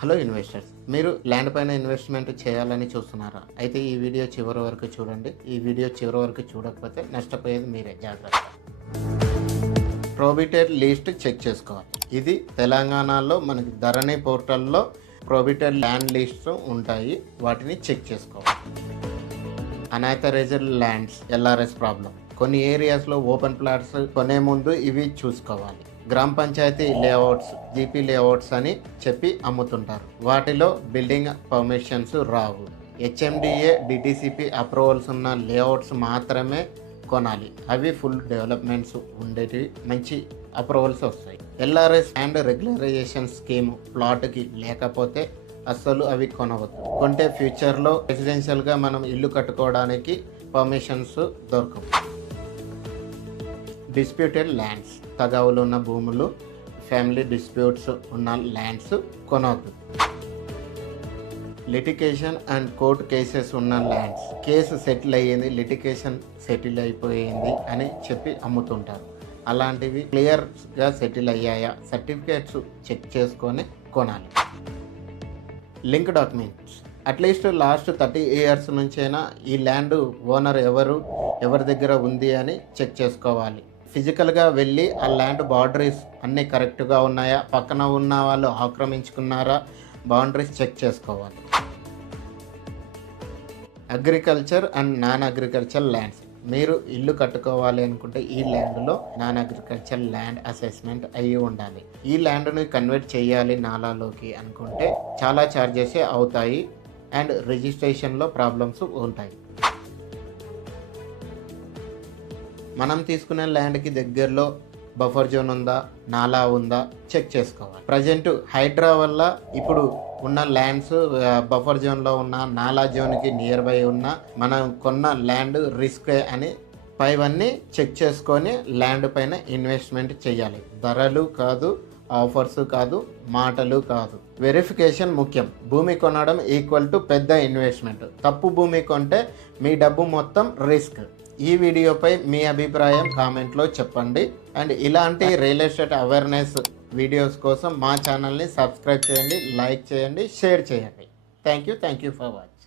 Hello investors, మీరు land పైన investment చేయాలని చూస్తున్నారా? అయితే ఈ వీడియో చివరి వరకు చూడండి. ఈ వీడియో చివరి వరకు చూడకపోతే నష్టపోయేది మీరే, జాగ్రత్త. ప్రోబిటెడ్ లిస్ట్ చెక్ చేసుకోవాలి. ఇది తెలంగాణలో మనకి ధరణి పోర్టల్లో ప్రోబిటెడ్ ల్యాండ్ లిస్ట్ ఉంటాయి, వాటిని చెక్ చేసుకోవాలి. Unauthorised lands LRS problem. కొన్ని ఏరియాస్లో ఓపెన్ ప్లాట్స్ కొనే ముందు ఇవి చూసుకోవాలి. గ్రామ పంచాయతీ లేఅవుట్స్, జీపీ లేఅవుట్స్ అని చెప్పి అమ్ముతుంటారు. వాటిలో బిల్డింగ్ పర్మిషన్స్ రావు. హెచ్ఎండిఏ, డిటిసిపి అప్రూవల్స్ ఉన్న లేఅవుట్స్ మాత్రమే కొనాలి. అవి ఫుల్ డెవలప్మెంట్స్ ఉండేటివి, మంచి అప్రూవల్స్ వస్తాయి. ఎల్ఆర్ఎస్ అండ్ రెగ్యులరైజేషన్ స్కీమ్ ప్లాట్కి లేకపోతే అస్సలు అవి కొనవద్దు. కొంటే ఫ్యూచర్లో రెసిడెన్షియల్గా మనం ఇల్లు కట్టుకోవడానికి పర్మిషన్స్ దొరకవు. డిస్ప్యూటెడ్ ల్యాండ్స్, తగావులు ఉన్న భూములు, ఫ్యామిలీ డిస్ప్యూట్స్ ఉన్న ల్యాండ్స్ కొనవద్దు. లిటిగేషన్ అండ్ కోర్టు కేసెస్ ఉన్న ల్యాండ్స్, కేసు సెటిల్ అయ్యింది, లిటిగేషన్ సెటిల్ అయిపోయింది అని చెప్పి అమ్ముతుంటారు. అలాంటివి క్లియర్గా సెటిల్ అయ్యాయా, సర్టిఫికేట్స్ చెక్ చేసుకొని కొనాలి. Link documents, at least last 30 years నుంచైనా ఈ ల్యాండ్ ఓనర్ ఎవరి దగ్గర ఉంది అని చెక్ చేసుకోవాలి. ఫిజికల్గా వెళ్ళి ఆ ల్యాండ్ బౌండరీస్ అన్నీ కరెక్ట్గా ఉన్నాయా, పక్కన ఉన్న వాళ్ళు ఆక్రమించుకున్నారా, బౌండరీస్ చెక్ చేసుకోవాలి. Agriculture and non agriculture lands, మీరు ఇల్లు కట్టుకోవాలి అనుకుంటే ఈ ల్యాండ్లో నాన్ అగ్రికల్చర్ ల్యాండ్ అసెస్మెంట్ అయ్యి ఉండాలి. ఈ ల్యాండ్ని కన్వర్ట్ చేయాలి నాలాలోకి అనుకుంటే చాలా ఛార్జెస్ అవుతాయి అండ్ రిజిస్ట్రేషన్లో ప్రాబ్లమ్స్ ఉంటాయి. మనం తీసుకునే ల్యాండ్కి దగ్గరలో బఫర్ జోన్ ఉందా, నాలా ఉందా చెక్ చేసుకోవాలి. ప్రజెంట్ హైడ్రా వల్ల ఇప్పుడు ఉన్న ల్యాండ్స్ బఫర్ జోన్లో ఉన్న, నాలా జోన్కి నియర్ బై ఉన్న, మనం కొన్న ల్యాండ్ రిస్క్ అని పైవన్నీ చెక్ చేసుకొని ల్యాండ్ పైన ఇన్వెస్ట్మెంట్ చేయాలి. ధరలు కాదు, ఆఫర్స్ కాదు, మాటలు కాదు. వెరిఫికేషన్ ముఖ్యం. భూమి కొనడం ఈక్వల్ టు పెద్ద ఇన్వెస్ట్మెంట్. తప్పు భూమి కొంటే మీ డబ్బు మొత్తం రిస్క్. ఈ వీడియోపై మీ అభిప్రాయం కామెంట్లో చెప్పండి. అండ్ ఇలాంటి రియల్ ఎస్టేట్ అవేర్నెస్ వీడియోస్ కోసం మా ఛానల్ని సబ్స్క్రైబ్ చేయండి, లైక్ చేయండి, షేర్ చేయండి. Thank you for watching.